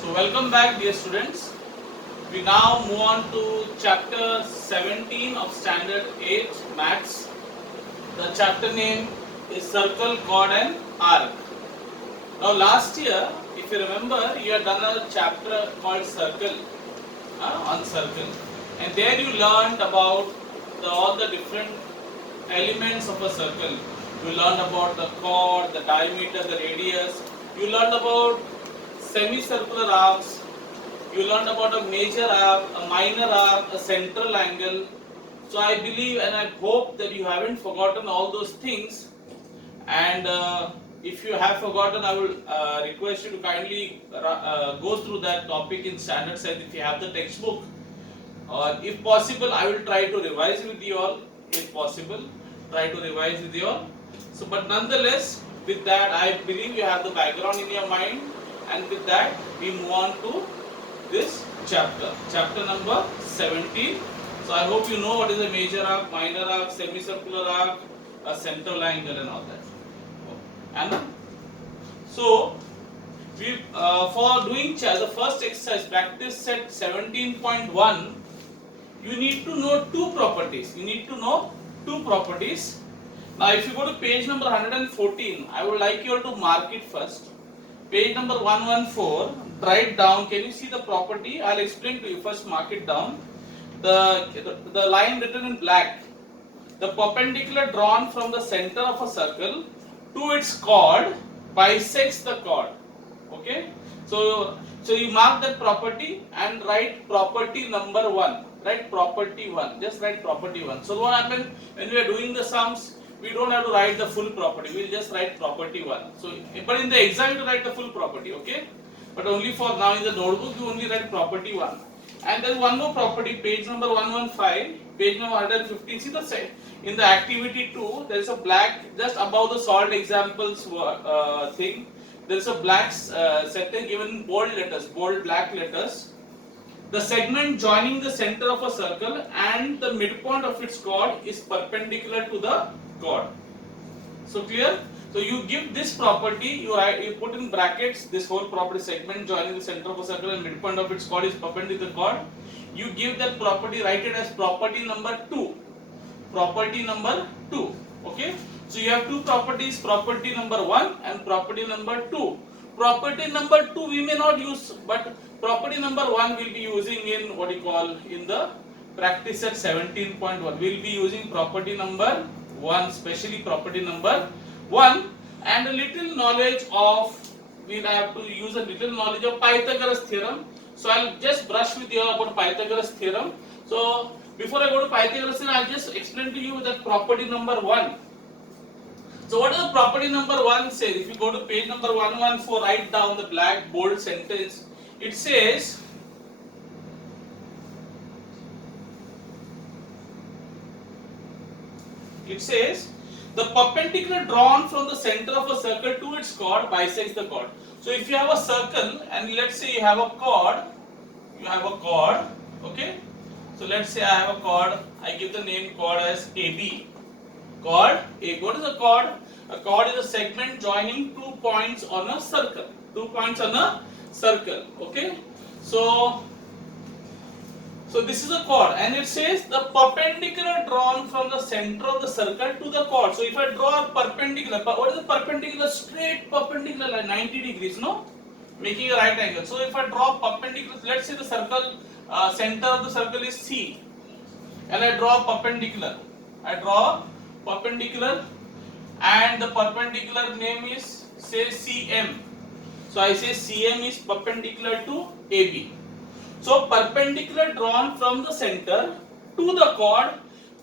So welcome back dear students. We now move on to chapter 17 of standard 8 maths. The chapter name is circle, chord and arc. Now last year, if you remember, you had done a chapter called circle, on circle, and there you learned about all the different elements of a circle. You learned about the chord, the diameter, the radius. You learned about semicircular arcs. You learned about a major arc, a minor arc, a central angle. So I believe and I hope that you haven't forgotten all those things. And if you have forgotten, I will request you to kindly go through that topic in standard set if you have the textbook. Or if possible, I will try to revise with you all. If possible, try to revise with you all. So, but nonetheless, with that, I believe you have the background in your mind. And with that, we move on to this chapter number 17. So I hope you know what is a major arc, minor arc, semicircular arc, a central angle and all that. And so we for doing the first exercise, practice set 17.1, you need to know two properties. Now if you go to page number 114, I would like you all to mark it first. Page number 114, write down. Can you see the property? I'll explain to you. First mark it down. The line written in black. The perpendicular drawn from the center of a circle to its chord bisects the chord. Okay? So you mark that property and write property number 1. Write property 1. Just write property 1. So what happens when we are doing the sums? We don't have to write the full property. We'll just write property 1. So, but in the exam you write the full property, okay? But only for now in the notebook you only write property 1. And then one more property, page number 115, page number 115. See the in the activity 2, there is a black just above the solved examples thing. There is a black sector given in bold letters, bold black letters. The segment joining the center of a circle and the midpoint of its chord is perpendicular to the chord. So clear? So you give this property, you put in brackets this whole property, segment joining the center of a circle and midpoint of its chord is perpendicular to the chord. You give that property, write it as property number 2. Property number 2. Okay? So you have two properties, property number 1 and property number 2. Property number 2 we may not use, but property number 1 will be using in what you call in the practice at 17.1. We'll be using property number 1, especially property number 1, and a little knowledge of, we'll have to use a little knowledge of Pythagoras theorem. So I'll just brush with you about Pythagoras theorem. So before I go to Pythagoras theorem, I'll just explain to you that property number 1. So what does property number 1 say? If you go to page number 114, write down the black bold sentence. It says, the perpendicular drawn from the center of a circle to its chord bisects the chord. So if you have a circle and let's say you have a chord, okay? So let's say I have a chord, I give the name chord as AB. Chord A. What is a chord? A chord is a segment joining 2 points on a circle. 2 points on a circle. Okay? So this is a chord, and it says the perpendicular drawn from the center of the circle to the chord. So if I draw a perpendicular, what is the perpendicular? Straight perpendicular line, 90 degrees, no? Making a right angle. So if I draw perpendicular, let's say the circle, center of the circle is C, and I draw perpendicular. And the perpendicular name is say CM. So I say CM is perpendicular to AB. So perpendicular drawn from the center to the chord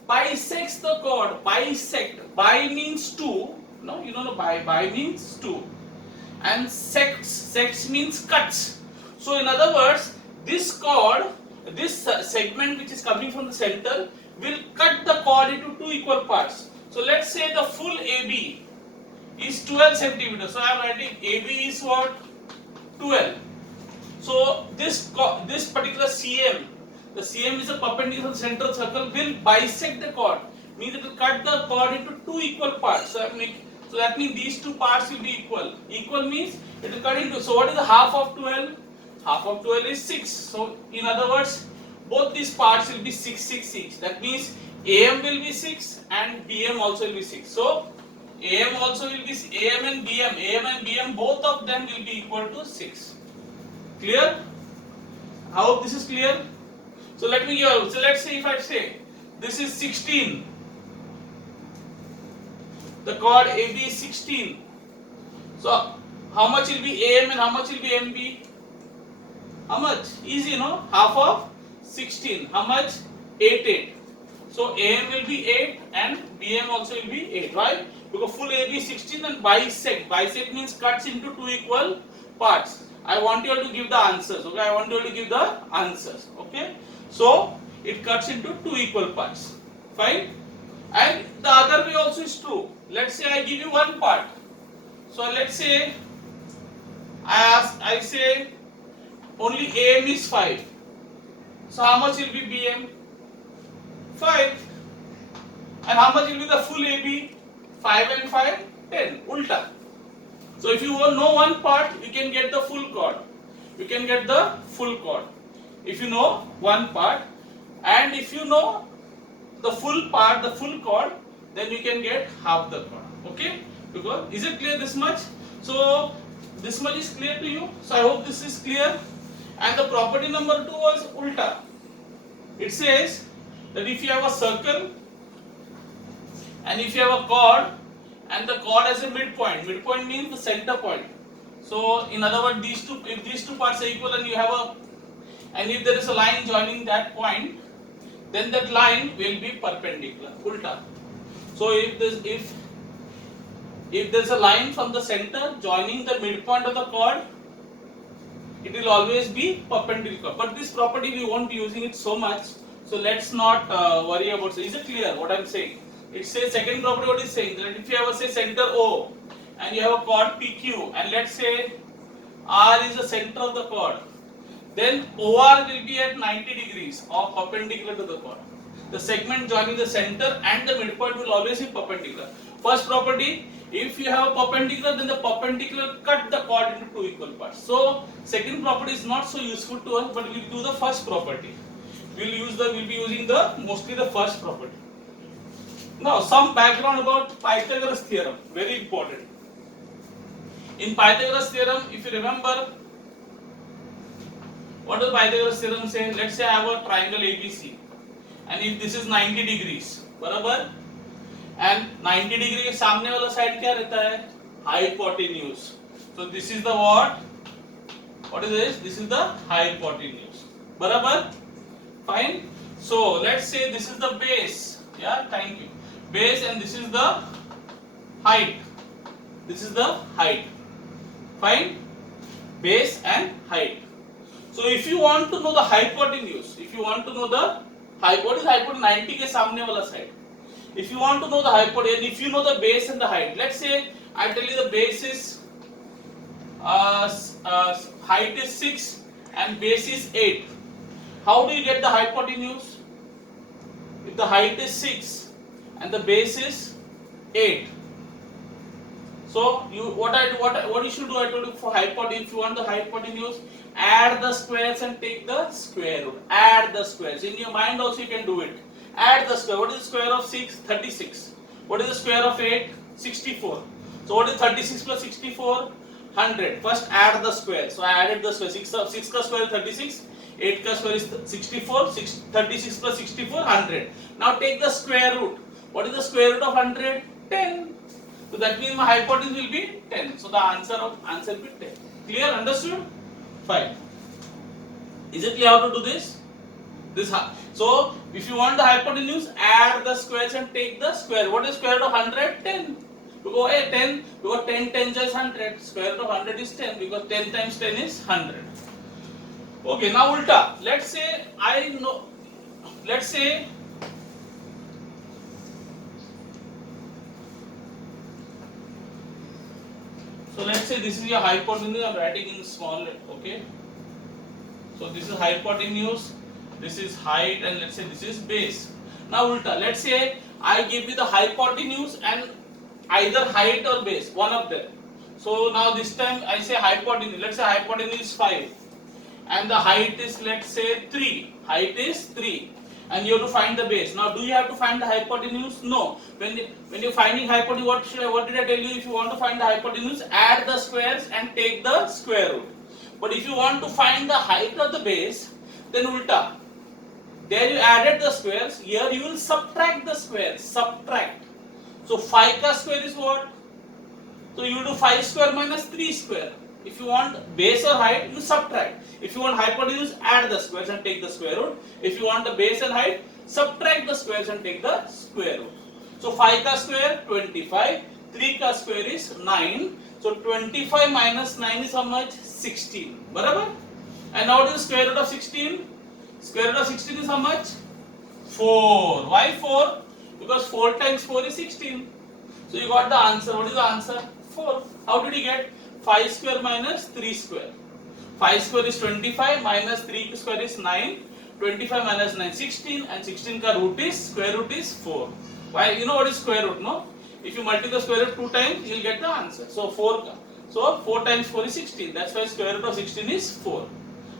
bisects the chord. Bisect. Bi means two. No, you know bi means two. And sects means cuts. So in other words, this chord, this segment which is coming from the center will cut the chord into two equal parts. So let's say the full AB is 12 centimeters. So I am writing AB is what? 12. So this particular CM, the CM is a perpendicular to the center of the circle, will bisect the chord. Means it will cut the chord into two equal parts. So that means these two parts will be equal. Equal means it will cut into. So what is the half of 12? Half of 12 is 6. So in other words, both these parts will be 6, 6 each. That means AM will be 6 and BM also will be 6. So AM also will be AM and BM both of them will be equal to 6. Clear? I hope this is clear. So let me give. So let's say if I say this is 16. The chord AB is 16. So how much will be AM and how much will be MB? How much? Easy, no? Half of 16. How much? 8, 8. So AM will be 8 and BM also will be 8. Why? Because full AB is 16 and bisect. Bisect means cuts into two equal parts. I want you all to give the answers. Okay, I want you all to give the answers. Okay, so it cuts into two equal parts. Fine. And the other way also is true. Let's say I give you one part. So let's say I say only AM is 5. So how much will be BM? 5. And how much will be the full AB? 5 and 5, 10. Ulta. So if you know one part, you can get the full chord. You can get the full chord. If you know one part, and if you know the full part, the full chord, then you can get half the chord. Okay? Because is it clear this much? So this much is clear to you. So I hope this is clear. And the property number 2 was ulta. It says that if you have a circle and if you have a chord and the chord has a midpoint means the center point. So in other words, if these two parts are equal and you have and if there is a line joining that point, then that line will be perpendicular, ulta. So if there's a line from the center joining the midpoint of the chord, it will always be perpendicular. But this property we won't be using it so much, so let's not worry about it. Is it clear what I'm saying? It says second property what is saying that if you have a say center O and you have a chord PQ and let's say R is the center of the chord, then OR will be at 90 degrees or perpendicular to the chord. The segment joining the center and the midpoint will always be perpendicular. First property, if you have a perpendicular, then the perpendicular cut the chord into two equal parts. So second property is not so useful to us, but we'll do the first property. We'll be using mostly the first property. Now some background about Pythagoras theorem, very important. In Pythagoras theorem, if you remember, what does Pythagoras theorem say? Let's say I have a triangle ABC, and if this is 90 degrees, बराबर, and 90 degree के सामने वाला side क्या रहता है? Hypotenuse. So this is the what? What is this? This is the hypotenuse. बराबर? Fine. So let's say this is the base. Yeah, thank you. Base and this is the height. This is the height. Fine. Base and height. So if you want to know the hypotenuse, what is hypotenuse? 90 के सामने वाला side. If you want to know the hypotenuse, if you know the base and the height, let's say I tell you the base is height is 6 and base is 8. How do you get the hypotenuse? If the height is 6 and the base is 8. So what you should do, I told you for hypotenuse, if you want the hypotenuse, add the squares and take the square root. Add the squares. In your mind also you can do it. Add the square. What is the square of 6? 36. What is the square of 8? 64. So what is 36 plus 64? 100. First add the square. So I added the square. 6 ka square is 36. 8 ka square is 64. 36 plus 64, 100. Now take the square root. What is the square root of 100? 10. So that means my hypotenuse will be 10. So the answer will be 10. Clear? Understood? Fine. Is it clear how to do this? So if you want the hypotenuse, add the squares and take the square. What is square root of 100? 10. Because 10 tens is 100. Square root of 100 is 10 because 10 times 10 is 100. Okay, now ulta. Let's say this is your hypotenuse. I'm writing in small. Okay. So this is hypotenuse. This is height, and let's say this is base. Now ulta, let's say I give you the hypotenuse and either height or base, one of them. So now this time I say hypotenuse. Let's say hypotenuse is 5 and the height is, let's say, 3. Height is 3, and you have to find the base. Now do you have to find the hypotenuse? No. When you're finding hypotenuse, what did I tell you? If you want to find the hypotenuse, add the squares and take the square root. But if you want to find the height of the base, then ulta. There you added the squares, here you will subtract the squares. Subtract. So 5 ka square is what? So you do 5 square minus 3 square. If you want base or height, you subtract. If you want hypotenuse, add the squares and take the square root. If you want the base and height, subtract the squares and take the square root. So 5 ka square 25, 3 ka square is 9. So 25 minus 9 is how much? 16. Barabar? And now what is the square root of 16? Square root of 16 is how much? 4. Why 4? Because 4 times 4 is 16. So you got the answer. What is the answer? 4. How did you get? 5 square minus 3 square. 5 square is 25 minus 3 square is 9. 25 minus 9 16, and 16 ka root is, square root is 4. Why? You know what is square root, no? If you multiply the square root 2 times, you will get the answer. So 4 times 4 is 16. That's why square root of 16 is 4.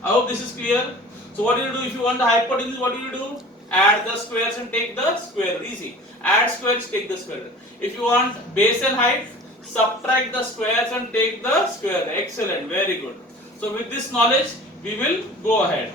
I hope this is clear. So what do you do if you want the hypotenuse? What do you do? Add the squares and take the square root. Easy. Add squares, take the square root. If you want base and height, subtract the squares and take the square root. Excellent. Very good. So with this knowledge, we will go ahead.